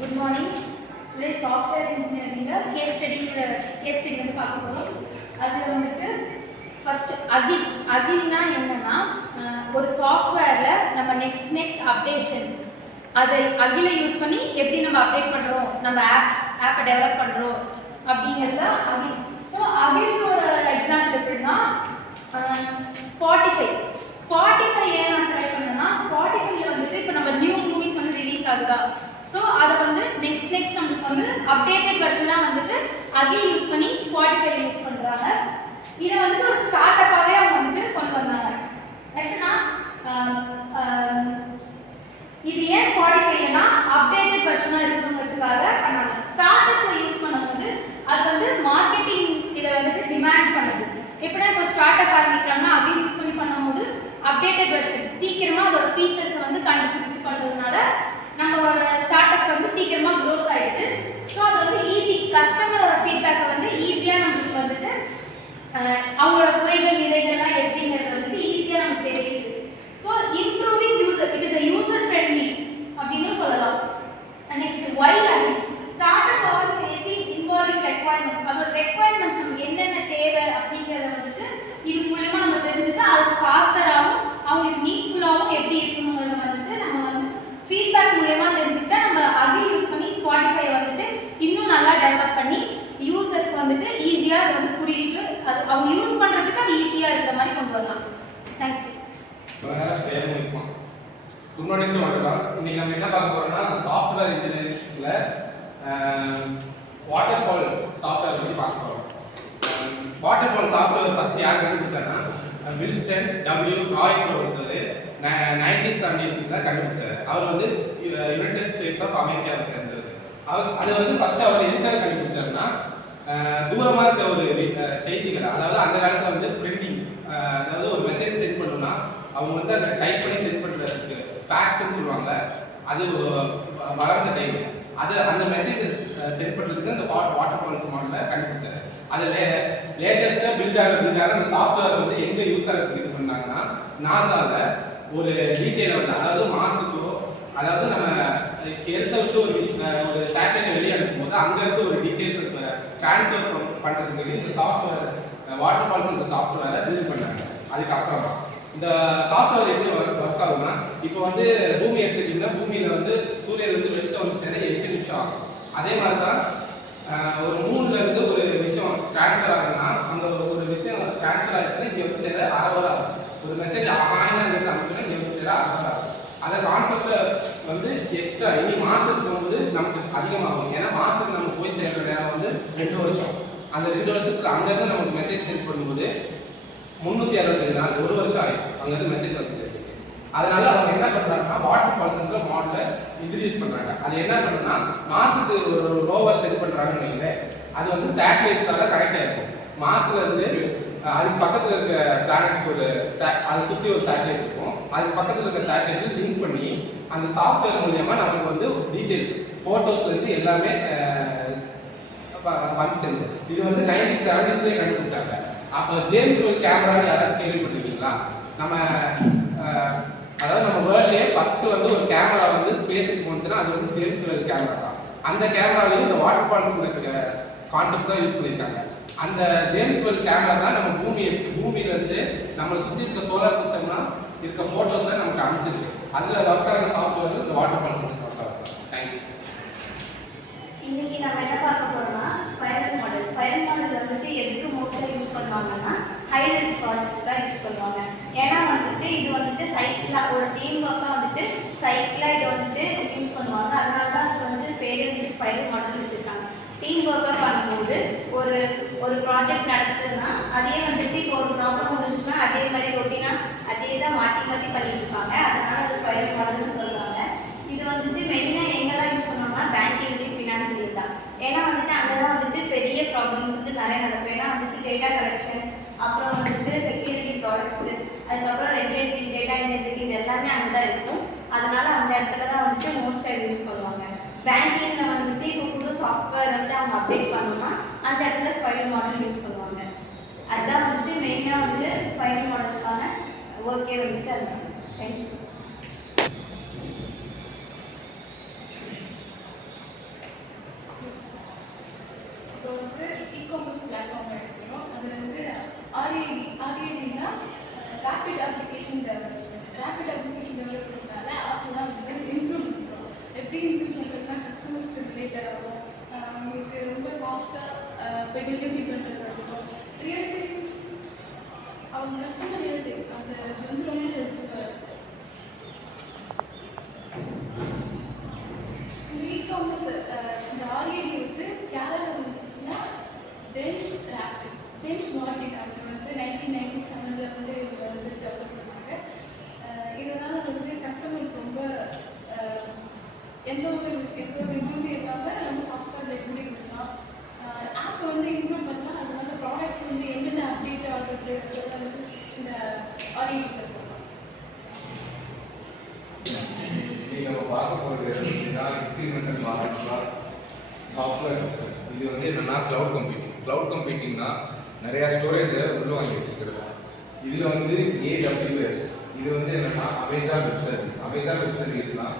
Good morning. Today software engineering case study வந்து பார்க்க போறோம். அதுல வந்துட்டு first அகில்னா என்னன்னா ஒரு சாஃப்ட்வேர்ல நம்ம நெக்ஸ்ட் அப்டேஷன்ஸ் அதை அகில யூஸ் பண்ணி எப்படி நம்ம அப்டேட் பண்றோம், நம்ம ஆப்பை டெவலப் பண்றோம் அப்படிங்கறத அகில். ஸோ அகிலோட எக்ஸாம்பிள் எப்படின்னா ஸ்பாட்டிஃபை ஏன் நான் செலக்ட் பண்ணேன்னா ஸ்பாட்டிஃபைல வந்துட்டு இப்போ நம்ம நியூ மூவிஸ் வந்து ரிலீஸ் ஆகுதா, ஸோ அதை வந்து நெக்ஸ்ட் நம்மளுக்கு வந்து அப்டேட்டட் வெர்ஷனாக வந்துட்டு அகில் யூஸ் பண்ணி ஸ்பாட்டிஃபை யூஸ் பண்ணுறாங்க. இதை வந்துட்டு ஒரு ஸ்டார்ட் அப்பாகவே அவங்க வந்துட்டு கொண்டு வந்தாங்க. எப்படின்னா இது ஏன் ஸ்பாட்டிஃபைனா அப்டேட்டட் வெர்ஷனாக இருக்கணுங்கிறதுக்காக பண்ணாங்க. ஸ்டார்ட் அப்பில் யூஸ் பண்ணும்போது அது வந்து மார்க்கெட்டிங் இதை வந்துட்டு டிமாண்ட் பண்ணுது. எப்படின்னா இப்போ ஸ்டார்ட் அப் ஆரம்பிக்கிறாங்கன்னா அகில் யூஸ் பண்ணி பண்ணும்போது அப்டேட்டட் வெர்ஷன் சீக்கிரமாக அதோட ஃபீச்சர்ஸை வந்து கண்டுபிடிச்சி பண்ணுறதுனால நம்மளோட ஸ்டார்ட் அப் வந்து சீக்கிரமாக க்ரோத் ஆகிடுது. ஸோ அது வந்து ஈஸி, கஸ்டமரோட ஃபீட்பேக்கை வந்து ஈஸியாக நம்மளுக்கு வந்துட்டு அவங்களோட குறைகள் நிறைகள்லாம் எப்படிங்கிறது வந்துட்டு ஈஸியாக நமக்கு தெரியுது. So improving user, it is a user friendly அப்படின்னு சொல்லலாம். Next why agile startup are facing involving requirements, அதோட ரெக்வயர்மெண்ட்ஸ் நமக்கு என்னென்ன தேவை அப்படிங்கிறத வந்துட்டு இது மூலமா நம்ம தெரிஞ்சுட்டு அது ஃபாஸ்டராகவும் அவங்களுக்கு நீட்ஃபுல்லாகவும் எப்படி இருக்கணுங்கிறத வந்துட்டு நம்ம வந்து ஃபீட்பேக் மூலமா தெரிஞ்சுக்கிட்டா நம்ம அகில் யூஸ் பண்ணி ஸ்பாட்டிஃபை வந்துட்டு இன்னும் நல்லா டெவலப் பண்ணி யூசருக்கு வந்துட்டு ஈஸியாக அது வந்து புரியுது, அது அவங்க யூஸ் பண்ணுறதுக்கு அது ஈஸியாக இருக்கிற மாதிரி கொண்டு வரலாம். Thank you. Good morning to all. இன்னைக்கு நம்ம என்ன பார்க்க போறோம்னா சாஃப்ட்வேர் இன்ஜினியரிங்ல வாட்டர்ஃபால் சாஃப்ட்வேர் பற்றி பார்க்க போறோம். வாட்டர்ஃபால் சாஃப்ட்வேர் ஃபர்ஸ்ட் யார் கண்டுபிடிச்சாருன்னா வில்ஸ்டன் டபிள்யூ ராய் ஒருத்தர் 1970 கண்டுபிடிச்சாரு. அவர் வந்து யுனைடெட் ஸ்டேட்ஸ் ஆஃப் அமெரிக்காவை சேர்ந்தவர். அது வந்து ஃபர்ஸ்ட் அவர் எதுக்காக கண்டுபிடிச்சாருன்னா தூரமாக இருக்க ஒரு செய்திகளை, அதாவது அந்த காலத்தில் வந்து பிரிண்டிங், அதாவது ஒரு மெசேஜ் சென்ட் பண்ணணும்னா அவங்க வந்து அதை டைப் பண்ணி சென்ட் பண்ணுறதுக்கு ஃபேக்ஸ்ன்னு சொல்லுவாங்க, அது வளர்ந்த டைம். அது அந்த மெசேஜ் சென்ட் பண்ணுறதுக்கு அந்த வாட்டர்ஃபால்ஸ் மாடலில் கண்டுபிடிச்சாரு. அது லேட்டஸ்ட்டாக பில்ட் ஆக அந்த சாஃப்ட்வேர் வந்து எங்கே யூஸ் ஆகிறதுக்கு இது பண்ணாங்கன்னா நாசாவில் ஒரு டீட்டெயிலை வந்து, அதாவது மாசுக்கோ, அதாவது நம்ம எடுத்த விட்டு ஒரு சேட்டலைட்டை வெளியே அனுப்பும்போது அங்கே இருந்து ஒரு டீட்டெயில்ஸ் ட்ரான்ஸ்ஃபர் பண்ணுறதுக்கு இந்த சாஃப்ட்வேர் வாட்டர்ஃபால்ஸ் இந்த சாஃப்ட்வேரை பில்ட் பண்ணாங்க. அதுக்கப்புறமா இந்த சாஃப்ட்வேர் எப்படி ஒர்க் ஆகும்னா, இப்போ வந்து பூமி எடுத்துக்கிட்டிங்கன்னா பூமியில் வந்து சூரியன்லேருந்து வெளிச்சம் வந்து சேர 8 நிமிஷம் ஆகும். அதே மாதிரி தான் ஒரு மூணுலேருந்து ஒரு விஷயம் ட்ரான்ஸ்ஃபர் ஆகுதுன்னா அந்த ஒரு விஷயம் ட்ரான்ஸ்ஃபர் ஆகிடுச்சுன்னா இங்கே வந்து சேர 1/2 hour ஆகும். ஒரு மெசேஜ் 1000 அனுப்பிச்சுன்னா இங்கே வந்து சேர 1/2 hour ஆகும். அந்த கான்செப்டில் வந்து எக்ஸ்ட்ரா இனி மாதத்துக்கு போகும்போது நமக்கு அதிகமாகும். ஏன்னா மாதத்துக்கு நம்ம போய் சேர்கிற நேரம் வந்து 2 வருஷம். அந்த 2 வருஷத்துக்கு அங்கேருந்து நமக்கு மெசேஜ் சென்ட் பண்ணும்போது 365 நாள், 1 வருஷம் ஆகிடும் அங்கேருந்து மெசேஜ் வந்து சேர்த்துருக்கு. அதனால அவங்க என்ன பண்ணுறாங்கன்னா வாட்டர்ஃபால்ஸ்ன்ற மாடலை இன்ட்ரடியூஸ் பண்ணுறாங்க. அது என்ன பண்ணுன்னா மாதத்துக்கு ஒரு ரோவர் சென்ட் பண்ணுறாங்கன்னு வைங்களேன், அது வந்து சேட்டலைட்ஸால் கனெக்ட் ஆகிருக்கும். மாசுலேருந்து அதுக்கு பக்கத்தில் இருக்க பிளானட்டுக்கு ஒரு அதை சுற்றி ஒரு சேட்டலைட் இருக்கும். அதுக்கு பக்கத்தில் இருக்க சேட்டலைட்டில் லிங்க் பண்ணி அந்த சாஃப்ட்வேர் மூலியமாக நமக்கு வந்து டீட்டெயில்ஸ் ஃபோட்டோஸ்லேருந்து எல்லாமே வந்து சேர்ந்து. இது வந்து 1970s கண்டுபிடிச்சாங்க. அப்போ ஜேம்ஸ் வெல் கேமரான்னு யாராச்சும் கேள்விப்பட்டிருக்கீங்களா? நம்ம அதாவது நம்ம வேர்ல்ட்லேயே ஃபஸ்ட்டு வந்து ஒரு கேமரா வந்து ஸ்பேஸுக்கு போச்சுன்னா அது வந்து ஜேம்ஸ் வெல் கேமரா தான். அந்த கேமராலையும் இந்த வாட்டர்ஃபால்ஸ் கான்செப்ட் தான் யூஸ் பண்ணியிருக்காங்க. அந்த ஜேம்ஸ் வெல் கேமரா தான் நம்ம பூமியிலேருந்து நம்மளை சுற்றி இருக்க சோலார் சிஸ்டம்னா இருக்க ஃபோட்டோஸை நமக்கு அனுப்பிச்சிருக்கு. அதில் ஒர்க் ஆகிற சாஃப்ட்வேர் இந்த வாட்டர்ஃபால்ஸ் சாஃப்ட்வேர். தேங்க்யூ. இன்னைக்கு நம்ம என்ன பார்க்க போறோம்னா ஸ்பைரல் மாடல். ஸ்பைரல் மாடல் வந்துட்டு எதுக்கு மோஸ்ட்டாக யூஸ் பண்ணுவாங்கன்னா ஹை ரிஸ்க் ப்ராஜெக்ட்ஸ் தான் யூஸ் பண்ணுவாங்க. ஏன்னா வந்துட்டு இது வந்துட்டு சைக்கிளாக ஒரு டீம் ஒர்க்காக வந்துட்டு சைக்கிளாக இதை வந்துட்டு யூஸ் பண்ணுவாங்க. அதனால தான் அது வந்து பேர் வந்து ஸ்பைரல் மாடல் வச்சுருக்காங்க. டீம் ஒர்க்காக பண்ணும்போது ஒரு ப்ராஜெக்ட் நடக்குதுன்னா அதே வந்துட்டு இப்போ ஒரு ப்ராப்ளம் இருந்துச்சுன்னா அதே மாதிரி ரொட்டீனாக அதே தான் மாற்றி பண்ணிட்டு இருப்பாங்க. அதனால அது ஸ்பைரல் மாடல்னு சொல்லுவாங்க. இது வந்துட்டு மெயினாக எங்கெல்லாம் யூஸ் பண்ணுவாங்கன்னா பேங்கிங்லேயும் ஃபினான்ஸ்லேயும் தான். ஏன்னா வந்துட்டு அங்கே தான் வந்துட்டு பெரிய ப்ராப்ளம்ஸ் வந்து நிறைய நடக்கும். ஏன்னா வந்துட்டு டேட்டா கலெக்ஷன், அப்புறம் வந்துட்டு செக்யூரிட்டி ப்ராடக்ட்ஸு, அதுக்கப்புறம் ரெகுலேட்டரி டேட்டா இன்டெகிரிட்டி, இது எல்லாமே அங்கே தான் இருக்கும். அதனால அந்த இடத்துல தான் வந்துட்டு மோஸ்ட்டாக யூஸ் பண்ணுவாங்க. பேங்கிங்கில் வந்துட்டு இப்போ புது சாஃப்ட்வேர் வந்து அவங்க அப்டேட் பண்ணணும்னா அந்த இடத்துல ஸ்பைரல் மாடல் யூஸ் பண்ணுவாங்க. அதுதான் வந்துட்டு மெயினாக வந்து ஸ்பைரல் மாடலுக்கான ஒர்க்கே வந்துட்டு அதுதான். தேங்க்யூ. இப்போ வந்து இ-காமர்ஸ் பிளாட்ஃபார்ம் எடுக்கிறோம். அதில் வந்து ஆர்ஏடினா rapid application development. Rapid application டெவலப்மெண்ட்னால ஆப்லாம் வந்து இம்ப்ரூவ் பண்ணுறோம். எப்படி இம்ப்ரூவ் பண்ணுறதுனா கஸ்டமர்ஸ்க்கு ரிலேட்டடாகவும் உங்களுக்கு ரொம்ப ஃபாஸ்ட்டாக இப்போ டெலிவரி பண்ணுறதாகட்டும் ரியல் டைம் அவங்க கஸ்டமர் ரியல் டைம் அது வந்து ரொம்ப ஹெல்ப்ஃபுல்லாக இருக்கும். இ-காமர்ஸ் இந்த ஆர்ஏடி வந்து கேரளாவில் வந்துச்சுன்னா ஜேம்ஸ் மார்டின் அவங்க வந்து 1997 வந்து இவங்க வந்து டெவலப் பண்ணாங்க. இதனால் வந்து கஸ்டமருக்கு ரொம்ப எந்த ஒரு இதுவுமே இல்லாமல் ரொம்ப ஃபாஸ்ட்டாக டெலிவரி பண்ணலாம். ஆப்பை வந்து இம்ப்ரூவ் பண்ணலாம். அதனால ப்ராடக்ட்ஸ் வந்து என்னென்ன அப்டேட் ஆகுது அதெல்லாம் வந்து இந்த ஆர்ஏடியில் போகலாம். நீங்கள் நம்ம பார்க்க போகிறது எப்படின்னா இன்க்ரிமெண்டல் மாடல் சாஃப்ட்வேர் சிஸ்டம். இது வந்து என்னென்னா க்ளவுட் கம்ப்யூட்டிங்னா நிறையா ஸ்டோரேஜை உள்ள வாங்கி வச்சுக்கிறது. இதில் வந்து AWS இது வந்து என்னென்னா அமேசான் வெப் சர்வீஸ்லாம்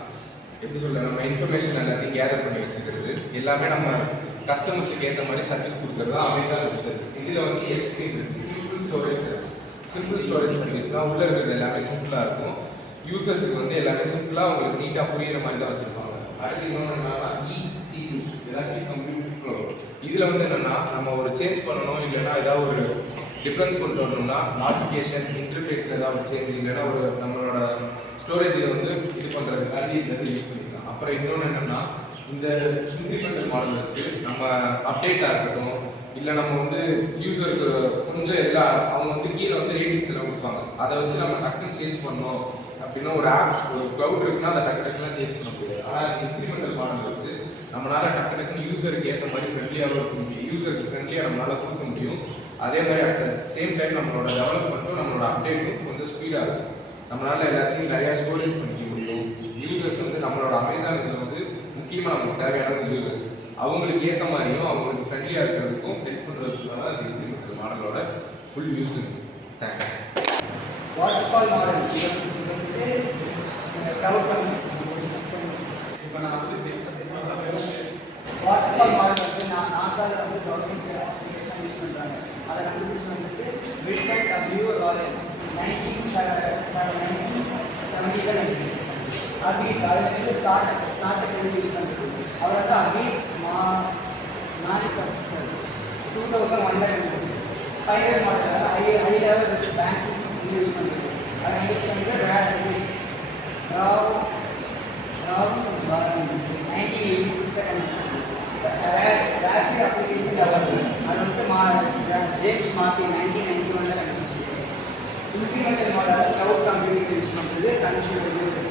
எப்படி சொல்ல நம்ம இன்ஃபர்மேஷன் எல்லாத்தையும் கேதர் பண்ணி வச்சுக்கிறது எல்லாமே நம்ம கஸ்டமர்ஸுக்கு ஏற்ற மாதிரி சர்வீஸ் கொடுக்குறது தான் அமேசான் வெப் சர்வீஸ். இதில் வந்து S3 இருக்குது, சிம்பிள் ஸ்டோரேஜ் சர்வீஸ்னால் உள்ளே இருக்கிறது எல்லாமே சிம்பிளாக இருக்கும். யூசர்ஸுக்கு வந்து எல்லாமே சிம்பிளாக உங்களுக்கு நீட்டாக புரியுற மாதிரி தான் வச்சுருப்பாங்க. அடுத்து இன்னொன்று என்னன்னா EC2 எலாஸ்டிக் கம்ப்யூட் க்ளவுட். இதில் வந்து என்னென்னா நம்ம ஒரு சேஞ்ச் பண்ணணும் இல்லைன்னா ஏதாவது ஒரு டிஃப்ரென்ஸ் கொண்டு வரணும்னா நோட்டிஃபிகேஷன் இன்டர்ஃபேஸில் ஏதாவது ஒரு சேஞ்ச் இல்லைன்னா ஒரு நம்மளோட ஸ்டோரேஜில் வந்து இது பண்ணுறதுக்காண்டி இந்த இது யூஸ் பண்ணிக்கலாம். அப்புறம் இன்னொன்று என்னென்னா இந்த இன்க்ரிமெண்டல் மாடல் வச்சு நம்ம அப்டேட்டாக இருக்கட்டும் இல்லை நம்ம வந்து யூஸருக்கு கொஞ்சம் எல்லாம் அவங்க வந்து கீழே வந்து ரேட்டிங்ஸ் எல்லாம் கொடுப்பாங்க. அதை வச்சு நம்ம டக்குன்னு சேஞ்ச் பண்ணோம் அப்படின்னா ஒரு ஆப் ஒரு க்ளவுட் இருக்குன்னா அதை டக்குலாம் சேஞ்ச் பண்ண முடியாது. ஆனால் இன்க்ரிமெண்டல் மாடல் வச்சு நம்மளால் டக்குன்னு யூஸருக்கு ஏற்ற மாதிரி ஃப்ரெண்ட்லியாகவும் இருக்க முடியும். யூஸருக்கு ஃப்ரெண்ட்லியாக நம்மளால் கொடுக்க முடியும். அதே மாதிரி அட் சேம் டைம் நம்மளோட டெவலப்மெண்ட்டும் நம்மளோட அப்டேட்டும் கொஞ்சம் ஸ்பீடாக இருக்கும். நம்மளால் எல்லாத்தையும் நிறையா ஸ்டோரேஜ் பண்ணிக்க முடியும். யூசர்ஸ் வந்து நம்மளோட அமேசான் இதில் வந்து முக்கியமாக நமக்கு தேவையானது யூசர்ஸ் அவங்களுக்கு ஏற்ற மாதிரியும் அவங்களுக்கு ஃப்ரெண்ட்லியாக இருக்கிறதுக்கும் ஹெல்ப் பண்ணுறதுக்குள்ள தான் அது இன்க்ரிமெண்டல் மாடலோட full use. Thank you. Waterfall model இப்போ நான் வந்து வாட்டர்ஃபால் மாடல் வந்து நாசாவில் வந்து கவர்மெண்ட் அப்ளிகேஷன் யூஸ் பண்ணுறாங்க. அதை கண்டுபிடிச்சு வந்துட்டு வில்டன் W ராயல் 1970 அபீட் அதில் வந்து ஸ்டார்ட் யூஸ் பண்ணுறது. அவர் வந்து அபீட் manufacture 2001 spiral model high level banking system use பண்ணுறது. அதை கண்டுபிடிச்சு வந்து ராவ் 1986 ரேபிட் அப்ளிகேஷன் டெவலப்மெண்ட் அது வந்து ஜேம்ஸ் மார்டின் 1991 கண்டுபிடிச்சாங்க. Incremental model cloud computing use பண்ணுறது கண்டுபிடிச்சது